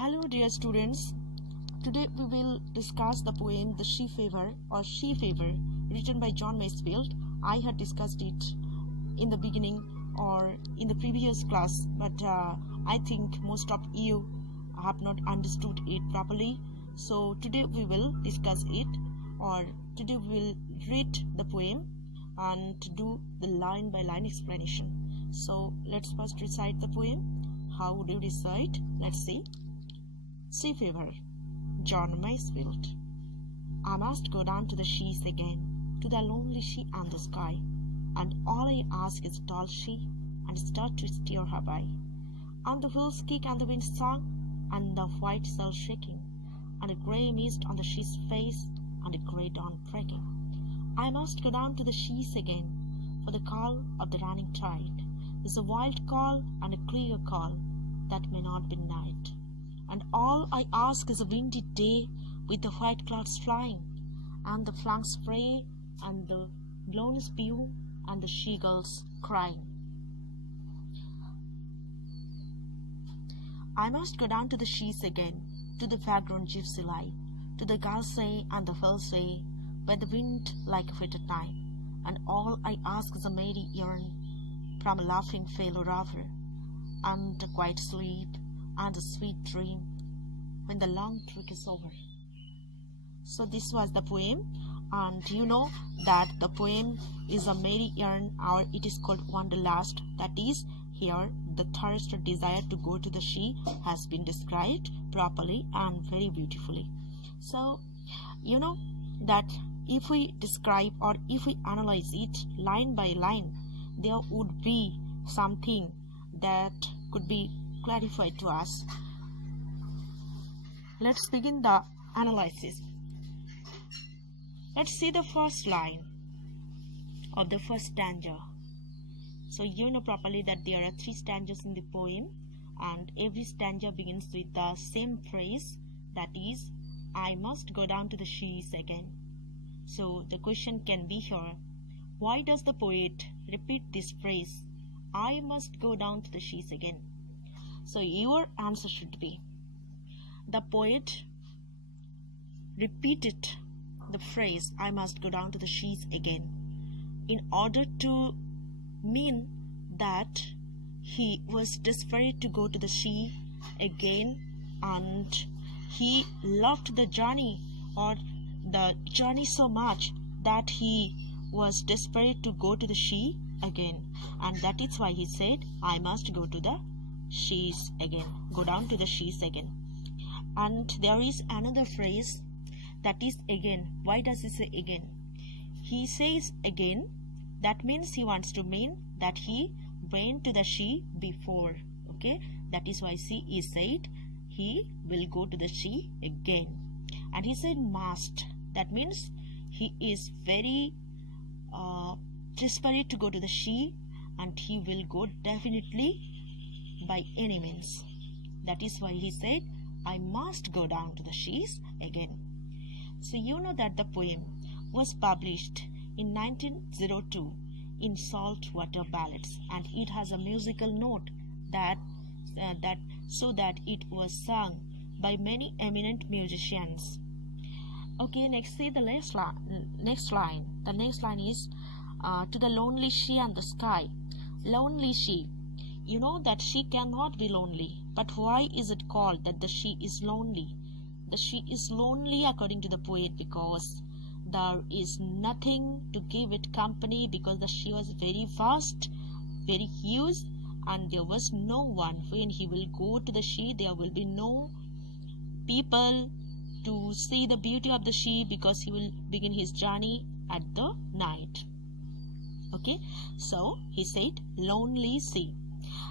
Hello dear students, today we will discuss the poem The She Fever or She Fever written by John Masefield. I had discussed it in the beginning or in the previous class, but I think most of you have not understood it properly. So today we will discuss it, or today we will read the poem and do the line by line explanation. So let's first recite the poem. How would you recite? Let's see. Sea Fever, John Masefield. I must go down to the seas again, to the lonely sea and the sky, and all I ask is a tall she, and start to steer her by. And the wheels kick and the wind song, and the white sail shaking, and a grey mist on the sea's face, and a grey dawn breaking. I must go down to the seas again, for the call of the running tide is a wild call and a clear call that may not be night. And all I ask is a windy day with the white clouds flying, and the flank spray, and the blown spew, and the seagulls crying. I must go down to the seas again, to the vagrant gypsy life, to the Galsay and the Felsay, where the wind like a fitted night, and all I ask is a merry yearn from a laughing fellow rover, and a quiet sleep, and a sweet dream when the long trek is over. So this was the poem, and you know that the poem is a merry yarn, or it is called wanderlust. That is, here the thirst or desire to go to the sea has been described properly and very beautifully. So you know that if we describe or if we analyze it line by line, there would be something that could be clarified to us. Let's begin the analysis. Let's see the first line of the first stanza. So you know properly that there are 3 stanzas in the poem, and every stanza begins with the same phrase, that is, I must go down to the seas again. So the question can be here, why does the poet repeat this phrase, I must go down to the seas again? So your answer should be, the poet repeated the phrase, I must go down to the seas again, in order to mean that he was desperate to go to the sea again, and he loved the journey so much that he was desperate to go to the sea again, and that is why he said, I must go to the seas again, go down to the seas again. And there is another phrase, that is again. Why does he say again? He says again, that means he wants to mean that he went to the sea before. Okay, that is why he said he will go to the sea again. And he said must, that means he is very desperate to go to the sea, and he will go definitely by any means. That is why he said, I must go down to the seas again. So you know that the poem was published in 1902 in Saltwater Ballads, and it has a musical note so that it was sung by many eminent musicians. Okay, next see the next line. The next line is to the lonely sea and the sky. Lonely sea. You know that she cannot be lonely. But why is it called that the she is lonely? The she is lonely according to the poet because there is nothing to give it company, because the she was very vast, very huge, and there was no one. When he will go to the sea, there will be no people to see the beauty of the sea, because he will begin his journey at the night. Okay, so he said lonely sea.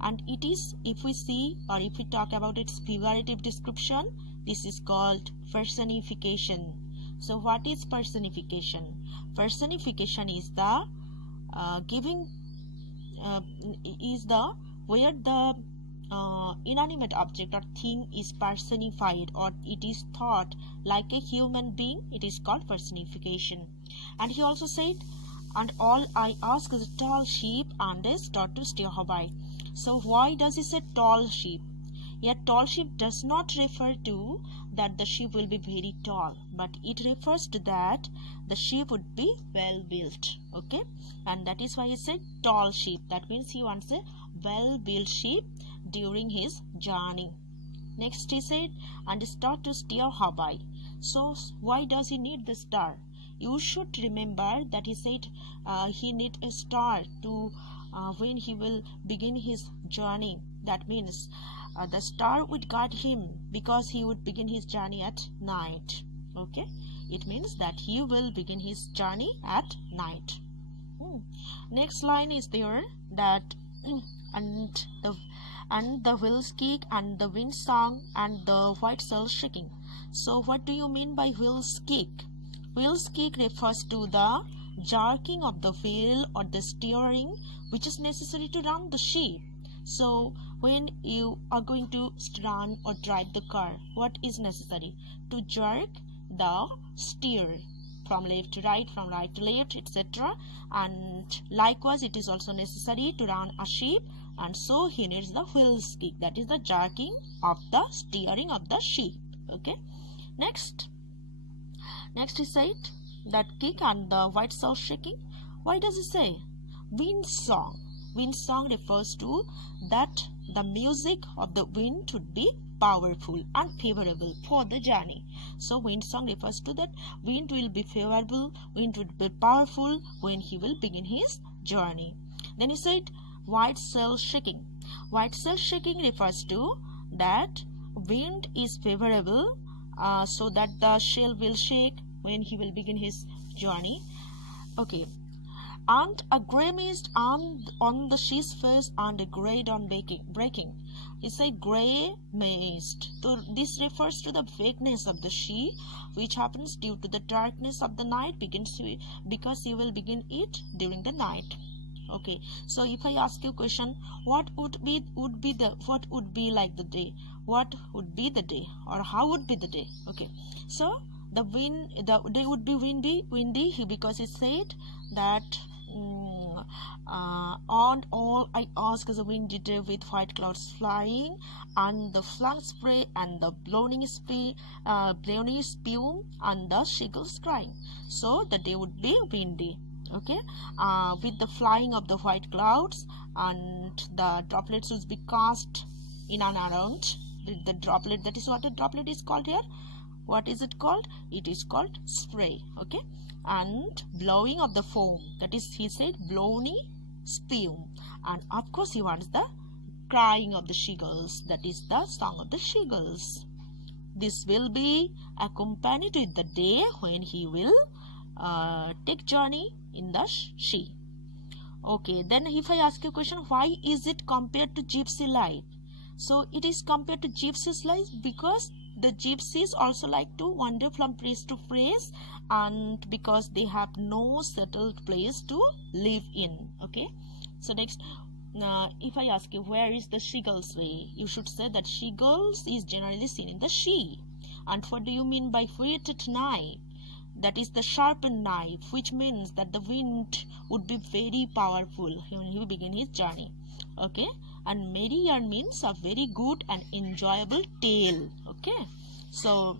And it is, if we see or if we talk about its figurative description, this is called personification. So what is personification? Personification is the where the inanimate object or thing is personified, or it is thought like a human being. It is called personification. And he also said, and all I ask is a tall sheep and a start to steer her by. So why does he say tall sheep? A tall sheep does not refer to that the sheep will be very tall, but it refers to that the sheep would be well built. Okay, and that is why he said tall sheep. That means he wants a well built sheep during his journey. Next he said, and start to steer high. So why does he need the star? You should remember that he said he need a star to when he will begin his journey. That means the star would guide him because he would begin his journey at night. Okay, it means that he will begin his journey at night. Next line is there that and the wheels kick and the wind song and the white sail shaking. So what do you mean by wheels kick? Wheels kick refers to the jerking of the wheel or the steering which is necessary to run the ship. So when you are going to run or drive the car, what is necessary? To jerk the steer from left to right, from right to left, etc. And likewise it is also necessary to run a ship, and so he needs the wheels kick, that is the jerking of the steering of the ship. Okay, next he said that kick and the white sail shaking. Why does he say wind song? Wind song refers to that the music of the wind would be powerful and favorable for the journey. So wind song refers to that wind will be favorable, wind would be powerful when he will begin his journey. Then he said white sail shaking. White sail shaking refers to that wind is favorable so that the sail will shake when he will begin his journey. Okay, and a grey mist on the ship's face and a grey dawn breaking. He said grey mist. So this refers to the vagueness of the sea, which happens due to the darkness of the night because you will begin it during the night. Okay, so if I ask you a question, what would be like the day? What would be the day, or how would be the day? Okay, so the day would be windy because he said that on all I ask is a windy day with white clouds flying and the flag spray and the blowing spume and the seagulls crying. So the day would be windy. Okay, with the flying of the white clouds, and the droplets would be cast in and around the droplet. That is what a droplet is called here. What is it called? It is called spray. Okay, and blowing of the foam. That is, he said, blowing spume. And of course he wants the crying of the seagulls. That is the song of the seagulls. This will be accompanied with the day when he will take journey in the sea. Okay, then if I ask you a question, why is it compared to gypsy life? So it is compared to gypsy's life because the gypsies also like to wander from place to place, and because they have no settled place to live in. Okay, so next, if I ask you where is the seagull's way, you should say that seagulls is generally seen in the sea. And what do you mean by whetted knife? That is the sharpened knife, which means that the wind would be very powerful when he begin his journey. Okay, and merry yarn means a very good and enjoyable tale. Okay, so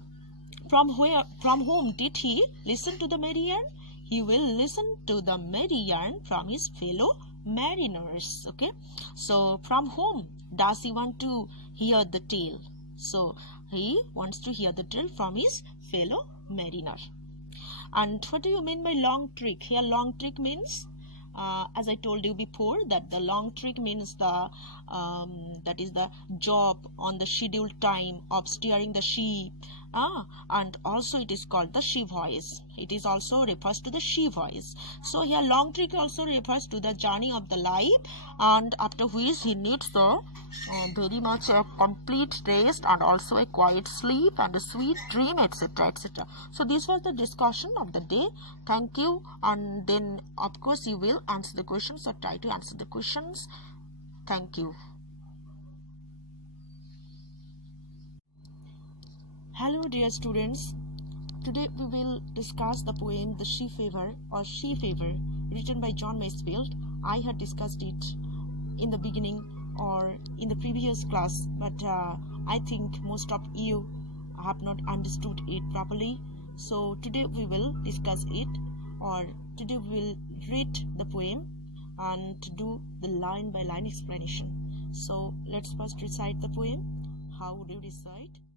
from whom did he listen to the merry yarn? He will listen to the merry yarn from his fellow mariners. Okay, so from whom does he want to hear the tale? So he wants to hear the tale from his fellow mariner. And what do you mean by long trick? Here long trick means, as I told you before, that the long trick means the that is the job on the scheduled time of steering the ship, and also it is called the sea voice. It is also refers to the sea voice. So here long trick also refers to the journey of the life, and after which he needs the very much a complete rest and also a quiet sleep and a sweet dream, etc., etc. So this was the discussion of the day. Thank you, and then of course you will answer the questions or try to answer the questions. Thank you. Hello dear students. Today we will discuss the poem The She Fever or She Fever, written by John Masefield. I had discussed it in the beginning or in the previous class, but I think most of you have not understood it properly. So today we will discuss it, or today we will read the poem and do the line by line explanation. So let's first recite the poem. How would you recite?